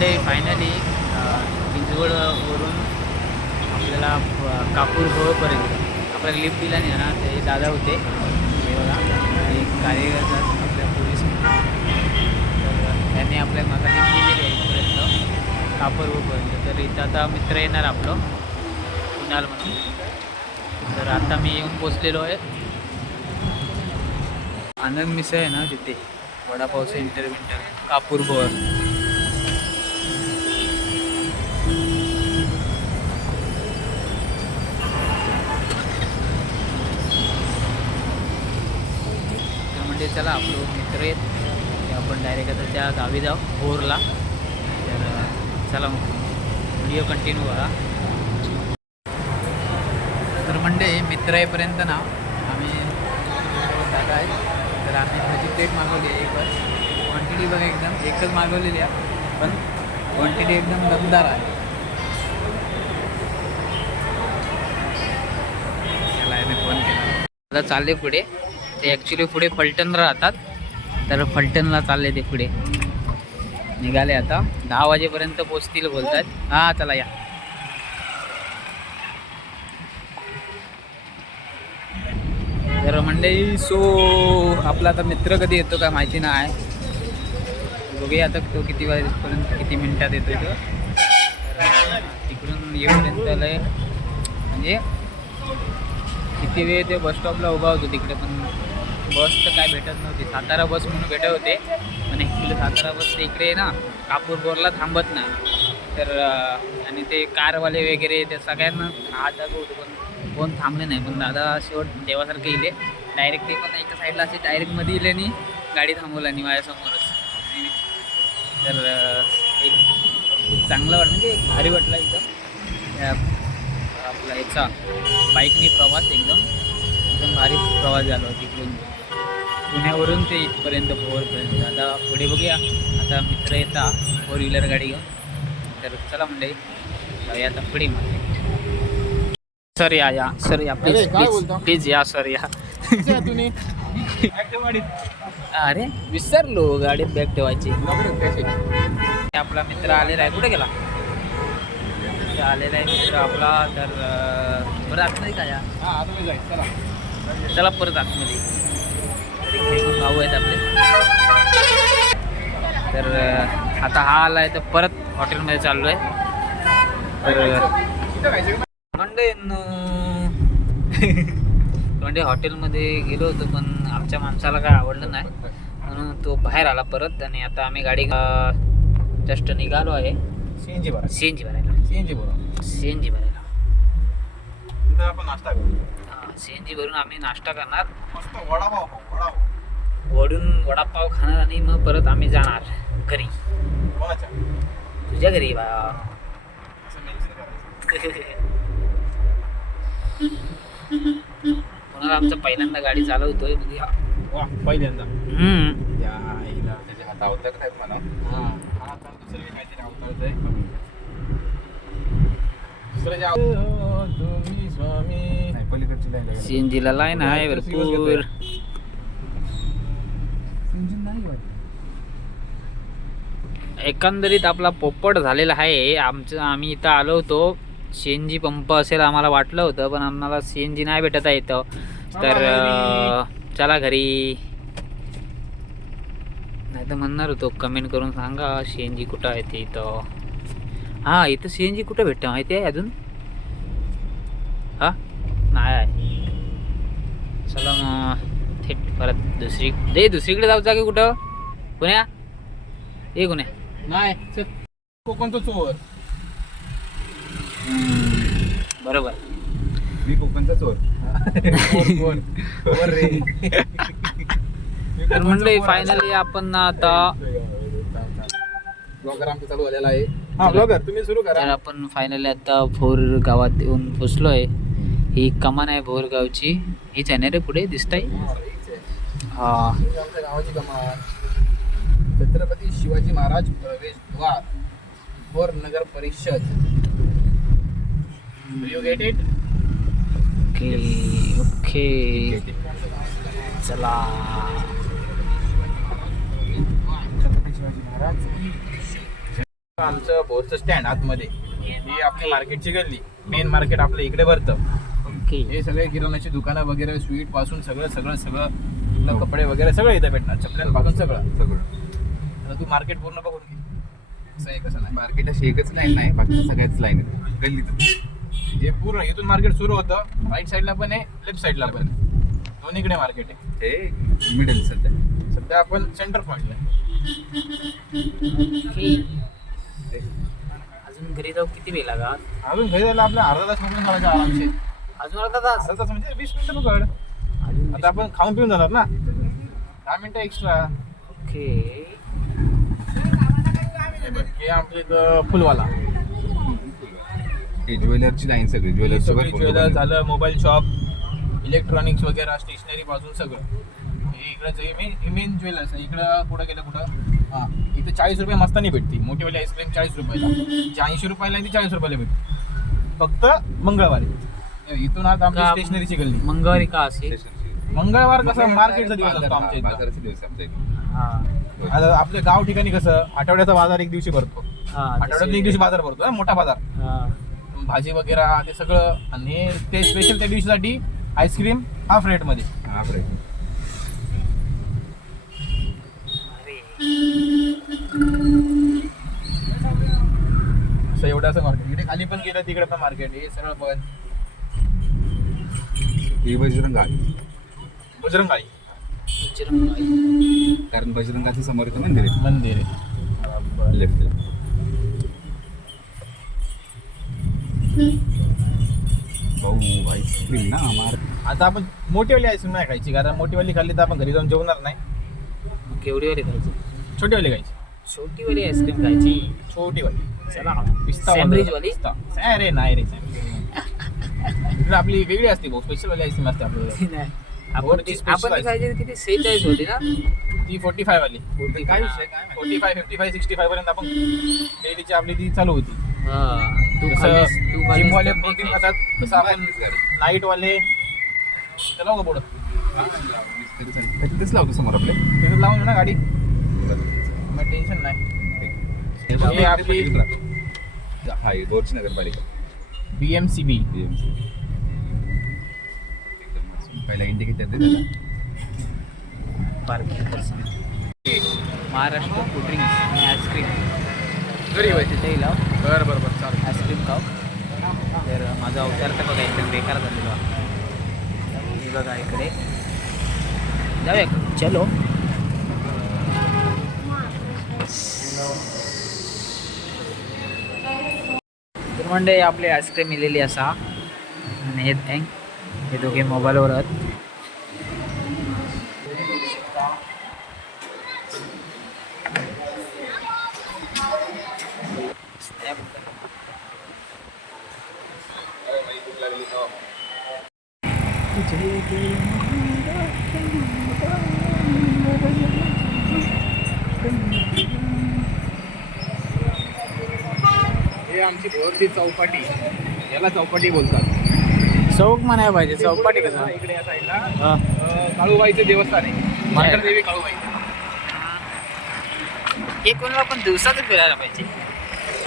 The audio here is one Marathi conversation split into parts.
मंडळी फायनली वरून आपल्याला कापूर भोवपर्यंत आपल्याला लिफ्ट दिला नाही ना, ते दादा होते हे बघा, एक कार्यरत आपल्या पोलीस, तर त्यांनी आपल्या मागा लिफ्ट दिलेली आहे इथपर्यंत कापूर भोवपर्यंत. तर इथं आता मित्र येणार आपलं कुणाल म्हणून, तर आता मी येऊन पोचलेलो आहे आनंद मिसळ आहे ना तिथे, वडापाव सेंटर कापूर भोवर. म्हणजे चला आपलं मित्र आहेत ते, आपण डायरेक्ट आता त्या गावी जाऊ भोरला. तर चला मग व्हिडिओ कंटिन्यू करा. तर म्हणजे मित्र येईपर्यंत ना आम्ही जागा आहे, तर आम्ही त्याची प्लेट मागवली आहे एकच. क्वांटिटी बघा एकदम एकच मागवलेली आहे, पण क्वांटिटी एकदम दमदार आहे. त्याला याने फोन केला, आता चालले पुढे. ते ॲक्च्युली पुढे फलटणला राहतात, तर फलटणला चालले ते पुढे. निघाले आता 10 वाजेपर्यंत पोचतील बोलतात. हां चला या. तर मंडळी आपला आता मित्र कधी येतो काय माहिती नाही, बघूया आता तो किती वाजेपर्यंत किती मिनिटात येतो तो. तिकडून येऊपर्यंत लय म्हणजे किती वेळ ते बस स्टॉपला उभा होतो तिकडे, पण बस तर काय भेटत नव्हती. सातारा बस म्हणून भेटत होते, पण ॲक्च्युली सातारा बस ते इकडे ना कापूर बोरला थांबत नाही. तर आणि ते कारवाले वगैरे ते सगळ्यांना हात दाखवतो, पण कोण थांबले नाही. पण दादा शेवट देवासारखे इले डायरेक्ट, ते पण एका साईडला असे डायरेक्ट मध्ये इले आणि गाडी थांबवला आणि माझ्यासमोरच. तर एक चांगलं वाटलं, म्हणजे एक भारी वाटलं एकदम. आपला याचा बाईकने प्रवास एकदम भारी प्रवास झाला तिकडून पुण्यावरून ते इथपर्यंत भोरपर्यंत. आता पुढे बघूया, आता मित्र येतात 4 व्हीलर गाडी घेऊन. तर चला मंडळी जाऊया आता पुढे. सर या सर या, प्लीज प्लीज प्लीज या सर या. अरे विसरलो गाडीत बॅग ठेवायची. आपला मित्र आलेला आहे, कुठे गेला? आलेला आहे मित्र आपला. तर परत आतमध्ये काय या, चला परत आतमध्ये. भाऊ आहेत आपले. तर आता हा आला आहे, तर परत हॉटेलमध्ये चाललो आहे. तर म्हणजे हॉटेलमध्ये गेलो होतो, पण आमच्या माणसाला काय आवडलं नाही म्हणून तो बाहेर आला परत. आणि आता आम्ही गाडी जस्ट निघालो आहे सीएनजी भरायला. सीएनजी भरायला आपण नाश्ता करू. हां, सीएनजी भरून आम्ही नाश्ता करणार, मस्त वडापाव खाणार आणि मग परत आम्ही जाणार घरी. तुझ्या घरी बा. कोणाला आमचा पहिल्यांदा गाडी चालवतोय पहिल्यांदा. सीएनजीला लाईन आहे भरपूर. एकंदरीत आपला पोपट झालेला आहे आम्ही इथं आलो होतो, सीएनजी पंप असेल आम्हाला वाटलं होतं, पण आम्हाला सीएनजी नाही भेटत आहे इथं. तर चला घरी. नाही तर म्हणणार होतो कमेंट करून सांगा सीएनजी कुठं आहे ते इथं. हां इथं सीएनजी कुठं भेटतं माहिती आहे अजून? हां नाही आहे. चला मग थेट परत दुसरीकडे जाऊचा की कुठं? पुण्या ये कुण्या नाही कोकणचं चोर. बरोबर, मी कोकणचा चोर. तर म्हणले फायनली आपण आता ब्लॉगर आमचा चालू झालेला आहे. हा ब्लॉगर तुम्ही सुरू करा. तर आपण फायनली आता भोर गावात येऊन पोचलो आहे. ही कमान आहे भोर गावची. हीच आहे ना रे पुढे दिसताय? हा आमच्या गावाची कमान. छत्रपती शिवाजी महाराज प्रवेशद्वार भोर नगर परिषद. You get it? Okay okay चला. छत्रपती शिवाजी महाराज आमचं भोरचं स्टँड आतमध्ये, ही आपली मार्केटची गल्ली, मेन मार्केट आपलं इकडे भरतं. ओके. हे सगळे किराणाची दुकानं वगैरे, स्वीट पासून सगळं तुला कपडे वगैरे सगळं इथं भेटणार, चपल्यांपासून सगळं. आता तू मार्केट पूर्ण बघून घे कसं आहे कसं नाही. मार्केट अशी एकच लाईन नाही, बाकी सगळ्याच लाईन आहेत गल्लीत. जे पूर्ण इथून मार्केट सुरू होतं, राईट साईडला पण आहे, लेफ्ट साईडला पण, दोन्हीकडे मार्केट आहे. हे मिडल सध्या आपण सेंटर पॉईंटला आहे. ओके. अजून घरी जाऊ किती वेळ लागा? अजून घरी जायला आपला अर्धा तास मोकळून काढायचा आरामशीर. अजून अर्धा तास? अर्धा तास म्हणजे 20 मिनिटं पकड. अजून आता आपण खाऊन पिऊन जाणार ना, 10 मिनिटं एक्स्ट्रा. ओके. हे आपले इथं फुलवाला, हे ज्वेलरची लाईन सगळी, ज्वेलर झालं, मोबाईल शॉप, इलेक्ट्रॉनिक्स वगैरे, स्टेशनरी पासून सगळं. हे इकडं मेन ज्वेलर्स आहे. इकडं कुठं गेलं कुठं, हां इथं 40 रुपये मस्तानी भेटते. मोठीवाली आईस्क्रीम 40 रुपयाला, जी 80 रुपयाला आहे ती 40 रुपयाला भेटते, फक्त मंगळवारी. इथून आता आमची का- स्टेशनरीची गल्ली. मंगळवारी का असेल? मंगळवार कसं मार्केटचा दिवस असतो आमच्या इथं. बाजाराचा दिवस आमच्या इथे. हा आता आपल्या गाव ठिकाणी कसं आठवड्याचा बाजार एक दिवशी भरतो, हा. आठवड्यात एक दिवशी बाजार भरतो ना, मोठा बाजार. हा. भाजी वगैरे ते सगळं, आणि ते स्पेशल त्या दिवशीसाठी आईस्क्रीम हाफ रेटमध्ये. हा बरं. अरे असं एवढं असं मार्केट. इकडे खाली पण गेलं, तिकडे पण मार्केट, हे सगळं पण हे बजरंगाळी, बजरंगाळी चिरंगाई. कारण बजरंगाच्या समोर इथं मंदिर आहे मंदिर आहे. लेफ्टला. भाऊ आईस्क्रीम ना मार. आता आपण मोठीवाली आईस्क्रीम नाही खायची, कारण मोठीवाली खाल्ली तर आपण घरी जाऊन जेवणार नाही. केवढी वाली खायची? छोटीवाली खायची, छोटी वाली आईस्क्रीम खायची. छोटीवाली. चला पिस्ता सॅम्ब्रिज वाली. पिस्ता. अरे नाही रे, इकडे आपली वेगळी असते भाऊ, स्पेशल वाली आईस्क्रीम असते आपल्याला. नाही. वर ती special आपण ice. खायची किती 46 होती ना? ती 45 वाली. काय विषय काय 45, 55, 65 पर्यंत आपण डेलीची आपली ती चालू होती. हा. तू जसं खाल्लीस, तू खाल्लीस जिमवाले तर प्रोटीन नाही खातात, तसं आपण नाईटवाले चला का पुढं तिथेच लावतो समोर आपल्या. तिथं लावून ना गाडी, मग टेन्शन नाही. हे आपली हा हे बोरची नगरपालिका BMCB. BMC. पहिला इंडिकेटर दे त्याला. पार्किंग. महाराष्ट्र कोल्ड ड्रिंक्स आणि आईस्क्रीम घरी व्हायची. तिथे लाव, बरं बरं बरं चालेल. आईस्क्रीम खाऊ. तर माझा अवतार तर बघा एकदम बेकार झालेला. हे बघा इकडे जाऊया का? चलो. तर म्हणजे आपले आईस्क्रीम इलेली असा, आणि हे थँक हे दोघे मोबाईलवर आहेत. हे आमची भोरची चौपाटी, याला चौपाटी बोलतात. चौक म्हणायला पाहिजे, चौपाटी कसं? इकडे या साईडला हा. काळूबाईचं देवस्थान आहे, मार्कंड देवी काळूबाई. हे कोणाला पण दिवसातच फिरायला पाहिजे.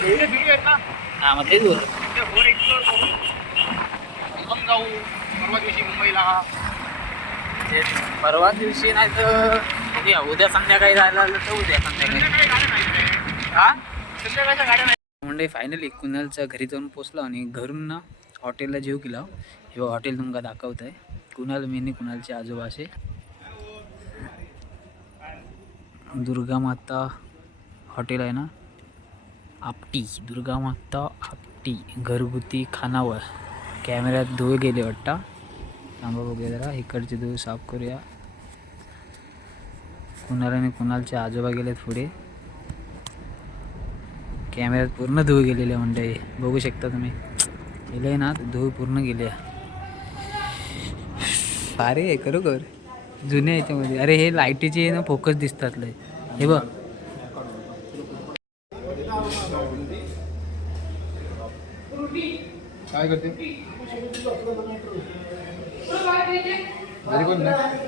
एवढे फिरू आहेत ना, हा मग तेच बोलतो. ते भोर एक्सप्लोर करू, मग जाऊ परवा दिवशी मुंबईला. तेच परवा दिवशी नाही तर बघूया, उद्या संध्याकाळी जायला आलं तर उद्या संध्याकाळी. संध्याकाळी गाड्या नाही, हा संध्याकाळच्या गाड्या नाही. म्हणजे फायनली कुणालच्या घरी जाऊन पोचलो, आणि घरून ना हॉटेलला जेव केला. हे हॉटेल तुमका दाखवत आहे. कुणाल मेनी कुणालचे आजोबा असे. दुर्गा माता हॉटेल आहे ना, आपटी, दुर्गा माता आपटी घरगुती खानावळ. कॅमेऱ्यात धूळ गेले वाटतं. थांबा बघूया जरा, इकडचे धूळ साफ करूया. कुणाल आणि कुणालचे आजोबा गेलेत पुढे. कॅमेऱ्यात पूर्ण धूळ गेलेले म्हणजे बघू शकता तुम्ही. गेले ना धूळ पूर्ण गेले. अरे आहे खरोखर जुन्या याच्यामध्ये. अरे हे लाईटीचे ना फोकस दिसतात लय. हे बघ काय करते? घरी कोण नाही.